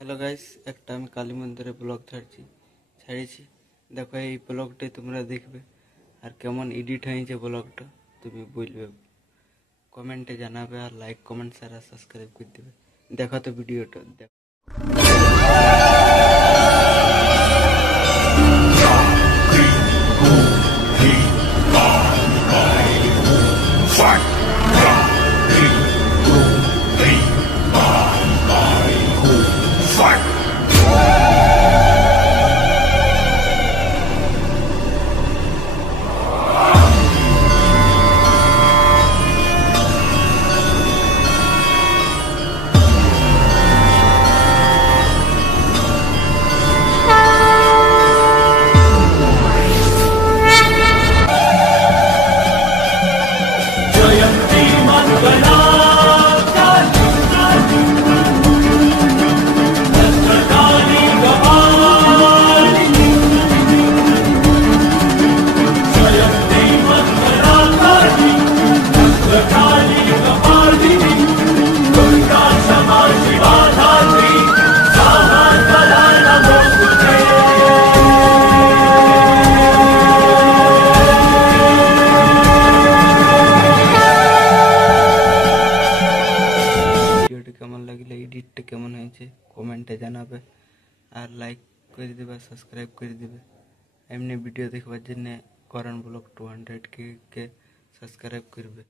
Hello guys, একটা আমি কালী মন্দিরে ব্লগ ছাড়িয়েছি। দেখো, এই ব্লগটাই তোমরা দেখবে, আর কেমন এডিট হয়েছে ব্লগটা তুমি বলবে, কমেন্টে জানাবে, আর লাইক কমেন্ট শেয়ার আর সাবস্ক্রাইব করে দেবে। দেখো তো ভিডিওটা দেখো। ভিডিওটি কেমন লাগলে, এডিটটা কেমন হয়েছে কমেন্টে জানাবে, আর লাইক করে দেবে, সাবস্ক্রাইব করে দেবে। এমনি ভিডিও দেখবার জন্য করণ ব্লগ 200K সাবস্ক্রাইব করবে।